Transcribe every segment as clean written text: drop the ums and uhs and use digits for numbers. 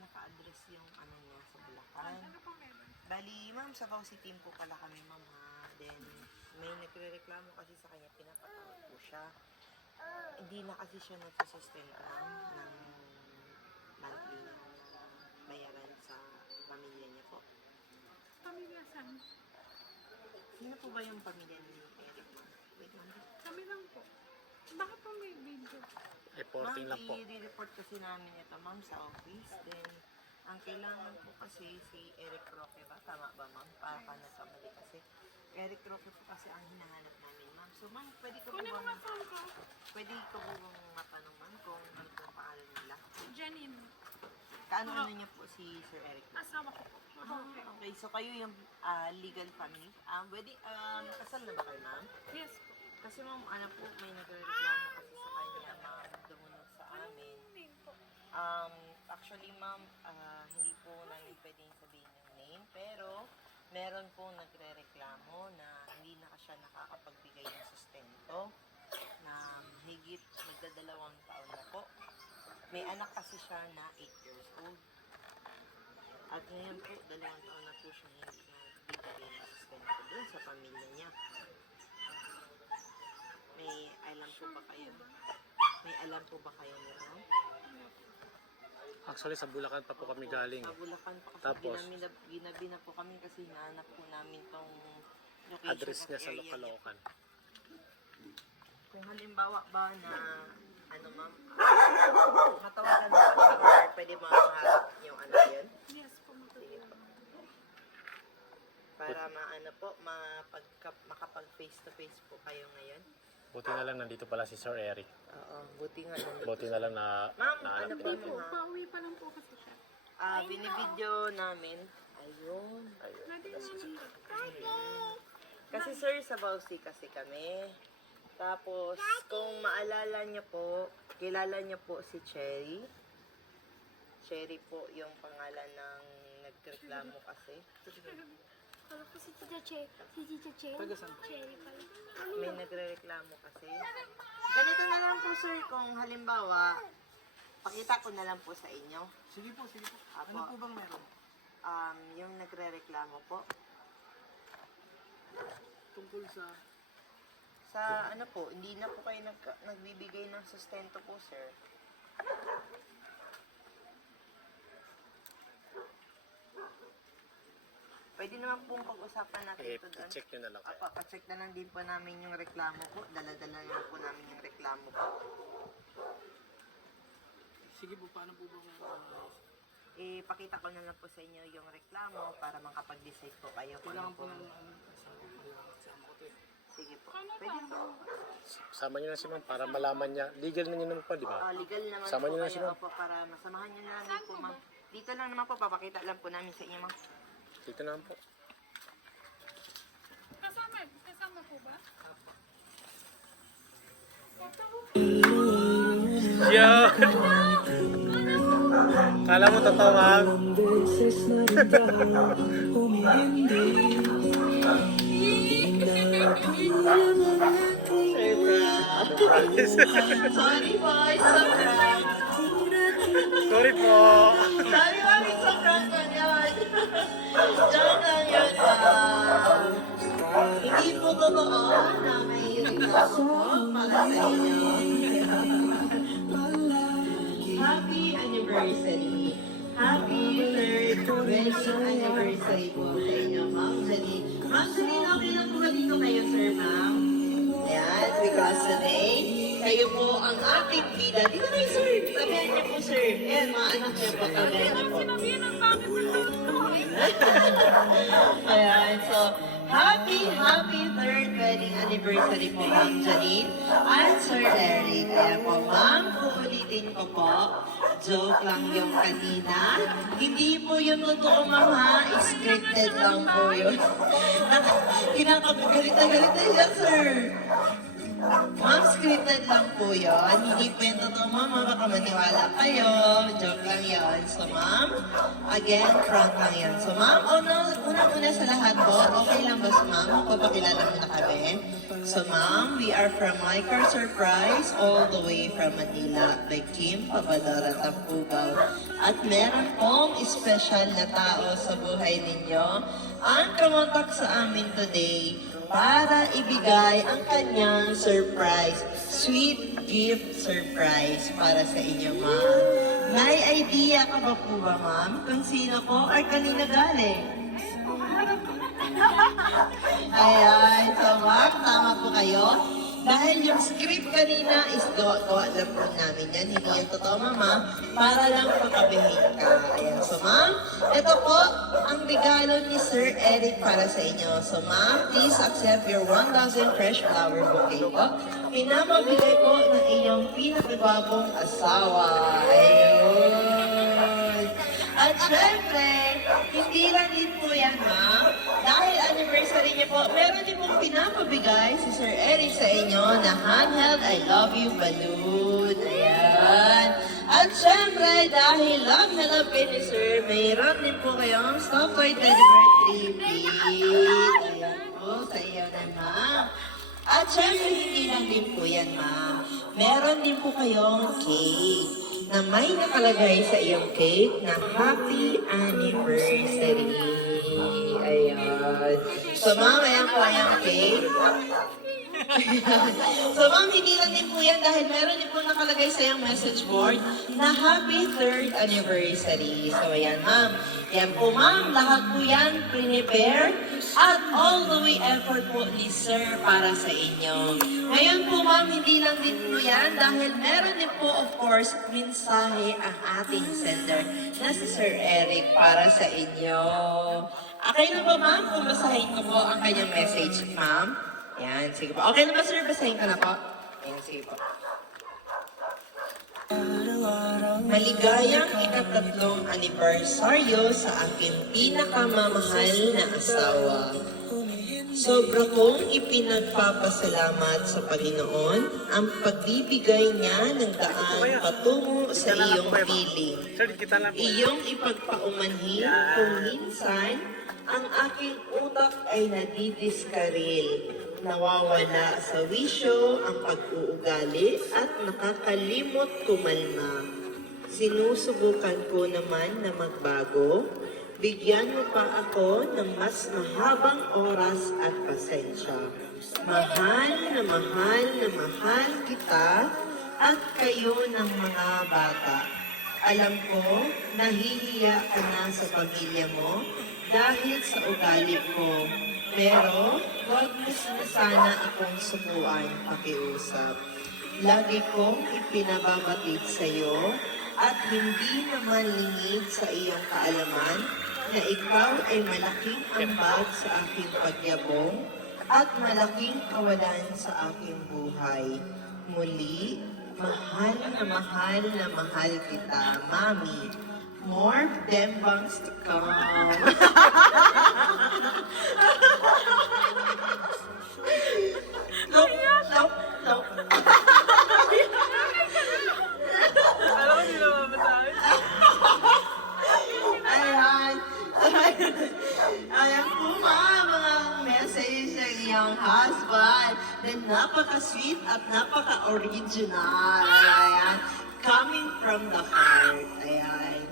naka-address yung ano niya sa Bulacan. Bali, ma'am, sa Davao City po pala kami, ma'am, ha. Then, may nagre-reklamo kasi sa kanya, pinapatawag po siya. Hindi na kasi siya nagsusustento ng monthly na bayaran sa pamilya niya po. Pamilya saan? Sino po ba yung pamilya ni Eric, ma'am? Wait, ma'am. Kami lang po. Bakit po may video? Reporting lang po. Ma'am, i-report kasi namin ito, ma'am, sa office. Then, ang kailangan po kasi si Eric Roque ba? Tama ba, ma'am? Para ka nagkamali kasi. Eric Roque po kasi ang hinahanap namin, ma'am. So, ma'am, pwede ko po Kunin mo bang, nga phone ko. pwede ko po bang matanong, ma'am, kung ano po ang pangalan nila? Janine. Kaano-ano niya po si Sir Eric? Asawa ko po. Okay. Okay, so kayo yung legal family. Kasal na ba kayo, ma'am? Yes po. Kasi ma'am, ano po, may nagreklamo kasi sa kanya, ma'am, dumunod sa amin. Name po. Actually, ma'am, hindi po namin pwedeng sabihin yung name, pero meron po nagre-reklamo na hindi na siya nakakapagbigay ng sustento na higit magdadalawang taon na po. May anak kasi siya na 8 years old. At ngayon po, 2 taon na po siya hindi nagbibigay ng sustento dun sa pamilya niya. May alam po ba kayo? May alam po ba kayo meron? Actually, sa Bulacan pa po kami galing. Sa Bulacan pa kasi Tapos, ginabi na po kami kasi hinahanap po namin tong location address niya at sa area niya. Caloocan. Kung halimbawa ba na ano ma'am, matawagan ba or pwede maharap yung ano yun? Yes po. Para maano po, makapag face to face po kayo ngayon. Buti na lang nandito pala si Sir Eric. Oo, buti nga nandito. Buti na lang na Ma'am, nahanap ano ko. po Hindi po. ma'am? Pauwi pa lang po kasi siya. Binibidyo namin. Ayun. Pwede na. Kasi sir, sa Bausi kasi kami. Tapos, kung maalala niyo po, kilala niyo po si Cherry. Cherry po yung pangalan ng nagreklamo kasi. Kala ko si Tita Che. Si Tita Che. Cherry pala. May nagrereklamo kasi. Ganito na lang po sir, kung halimbawa, pakita ko na lang po sa inyo. Sige po, sige po. Apo. Ano po bang meron? Yung nagrereklamo po. Tungkol sa... Sa ano po, hindi na po kayo nagbibigay ng sustento po sir. Pwede naman pong pag-usapan natin ito doon. I-check nyo na lang kayo. Pacheck na lang din po namin yung reklamo po. Dala-dala lang po namin yung reklamo po. Sige po, paano po bang... Ipakita ko na lang po sa inyo yung reklamo para makapag-decide po kayo. kung Kailangan ano po ng... Kasama ko to eh. Sige po. Pwede po. Sama nyo na si ma'am para malaman niya. Legal na nyo naman po, di ba? Legal naman Sama po niyo na kayo si ma'am. po para masamahan nyo na namin po ma'am. Dito lang naman po, papakita lang po namin sa inyo ma'am. Dito naman po. Kasama po ba? Yo! Kala mo totoo, ma'am? Sorry po, sobrang. Sorry po. Sorry mami, sobrang ganyan. Diyan lang yun. Hindi po totoo na may reklamo para sa inyo. Happy anniversary. Happy 3rd wedding anniversary po sa inyo, Ma'am Janine. Ma'am Janine, okay lang po ba dito kayo, sir, ma'am? Ayan, because today, kayo po ang ating bida. Dito kayo, sir. Tabihan niyo po, sir. Ayan, mga anak niyo po. Tabihan niyo po. Sinabihan ang bakit ko. Ayan, so, happy 3rd wedding anniversary po, Ma'am Janine at Sir Eric. Kaya po, ma'am, uulitin ko po, joke lang yung kanina. Hindi po yung totoo, ma'am, ha? Scripted lang po yun. Kinakapagalit na siya, sir. Ma'am, scripted lang po yun. Hindi po yung totoo, ma'am. Baka maniwala kayo. Joke lang yun. So, ma'am, Again, front lang yan. So, ma'am, unang-una sa lahat po, okay lang ba sa ma'am? Papakilala mo na kami. So, ma'am, we are from My Car Surprise all the way from Manila by Kim Pabadora, Tampugaw. At meron pong special na tao sa buhay ninyo ang kumontak sa amin today para ibigay ang kanyang surprise, sweet gift surprise para sa inyo, ma'am. May idea ka ba po ba, ma'am, kung sino po or kanina galing? Ayan, so ma'am, tama po kayo. Dahil yung script kanina is gawa lang po namin yan. Hindi yan totoo, mama. Para lang pagkabihin ka. Ayan. So, ma'am, ito po ang regalo ni Sir Eric para sa inyo. So, ma'am, please accept your 1,000 fresh flower bouquet po. Pinamabigay po ng iyong pinakababong asawa. Ayun. At syempre, hindi lang din po yan, ma'am. Dahil anniversary niyo po, meron din pong pinapabigay si Sir Eric sa inyo na handheld I Love You balloon. Ayan. At syempre, dahil love na love kayo ni Sir, mayroon din po kayong Stop Toy Teddy Bear 3-piece. Ayan po, sa iyo na, ma'am. At syempre, hindi lang din po yan, ma'am. Meron din po kayong cake na may nakalagay sa iyong cake na Happy Anniversary. Ayan. So, ma'am, ayan po ang cake. So, ma'am, hindi lang din po yan dahil meron din po nakalagay sa iyong message board na Happy 3rd Anniversary. So, ayan, ma'am. Yan po, ma'am. Lahat po yan prepare at all the way effort po ni Sir para sa inyo. Ngayon po, ma'am, hindi lang din po yan dahil meron din po, of course, mensahe ang ating sender na si Sir Eric para sa inyo. Okay na ba, ma'am? Kung basahin ko po ang kanyang message, ma'am? Yan, sige po. Okay na ba, sir? Basahin ko na po. Yan, sige po. Maligayang ikatatlong anibersaryo sa aking pinakamamahal na asawa. Sobra kong ipinagpapasalamat sa Panginoon ang pagbibigay niya ng daan patungo sa iyong piling. Iyong ipagpaumanhin kung minsan ang aking utak ay nadidiskaril. Nawawala sa wisyo ang pag-uugali at nakakalimot kumalma. Sinusubukan ko naman na magbago. Bigyan mo pa ako ng mas mahabang oras at pasensya. Mahal na mahal na mahal kita at kayo ng mga bata. Alam ko, nahihiya ka na sa pamilya mo dahil sa ugali ko. Pero, huwag mo sana akong subuan pakiusap. Lagi kong ipinababatid sa iyo at hindi naman lingid sa iyong kaalaman na ikaw ay malaking ambag sa aking pagyabong at malaking kawalan sa aking buhay. Muli, mahal na mahal na mahal kita, Mami. More dembangs to come. Nope. Alam ko nila mamasahin. Ayan. Ayan po mga message ng iyong husband na napaka-sweet at napaka-original. Ayan. Coming from the heart. Ayan.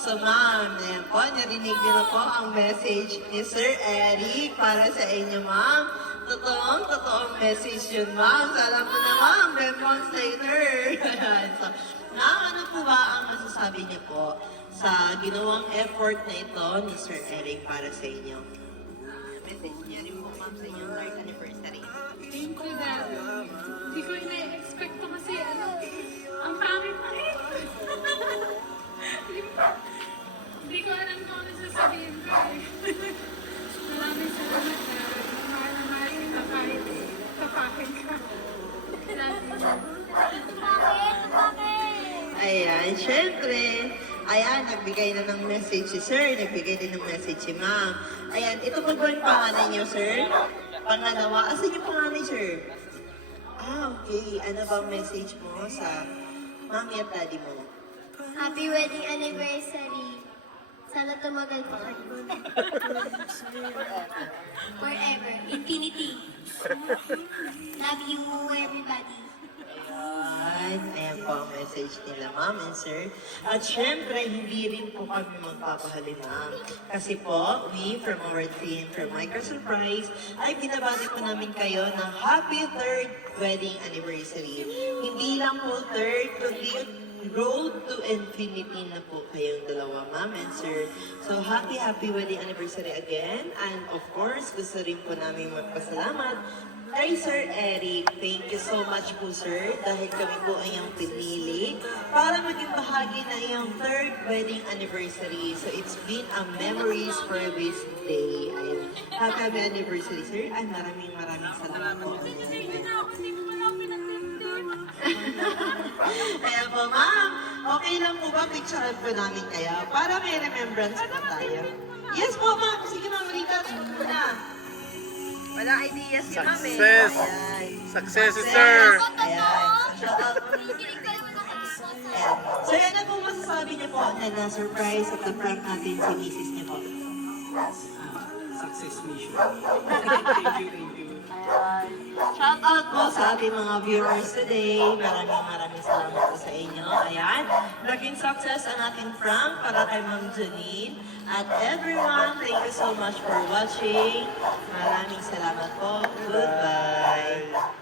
So ma'am, ayan po, narinig niyo na po ang message ni Sir Eric para sa inyo, ma'am. Totoong message yun, ma'am. Sana po na, ma'am, 10 months later. So, ma'am, ano po ba ang masasabi niyo po sa ginawang effort na ito ni Sir Eric para sa inyo? Message niya rin po, ma'am, sa inyong 3rd anniversary. Thank you, Dad. Hindi ko ina-expect to kasi, ang pangit na eh. Hindi ko alam kung ano sasabihin ko eh. Maraming salamat, Dad. Mahal na mahal kita kahit tapakin ka. Ayan, syempre. Ayan, nagbigay na ng message si Sir, nagbigay din ng message si Ma'am. Ayan, ito po ba yung pangalan niyo, Sir? Pangalawa. Asan yung pangalan, Sir? Ah, okay. Ano ba ang message mo sa Mami at Daddy mo? Happy wedding anniversary sa Sana tumagal pa kayo. Forever. Infinity. Love you, everybody. Ayan po ang message nila, ma'am and sir. At syempre, hindi rin po kami magpapahali, ma'am. Kasi po, we from our team, from Micro Surprise, ay binabati po namin kayo ng happy 3rd wedding anniversary. Hindi lang po 3rd, kundi road to infinity na po kayong dalawa, ma'am and sir. So, happy wedding anniversary again. And of course, gusto rin po namin magpasalamat kay Sir Eric. Thank you so much po, sir, dahil kami po ay iyong pinili para maging bahagi na iyong 3rd wedding anniversary. So, it's been a memories for this day. Ayun. Happy anniversary, sir. Ay, maraming salamat po. Kaya po, ma'am, okay lang po ba picturean po namin kayo para may remembrance po tayo? Yes po, ma'am. Sige, ma'am, Rita, shoot po na. Walang ideas si ma'am eh. Success! Ayan. Success, sir! Ayan. Shout out po. Ayan. So, yan na po masasabi niyo po na surprise at na-prank natin si misis niyo po. Success mission. Thank you. Shout out po sa ating mga viewers today. Maraming salamat po sa inyo. Ayan. Naging success ang ating prank para kay Ma'am Janine. At everyone, thank you so much for watching. Maraming salamat po. Goodbye.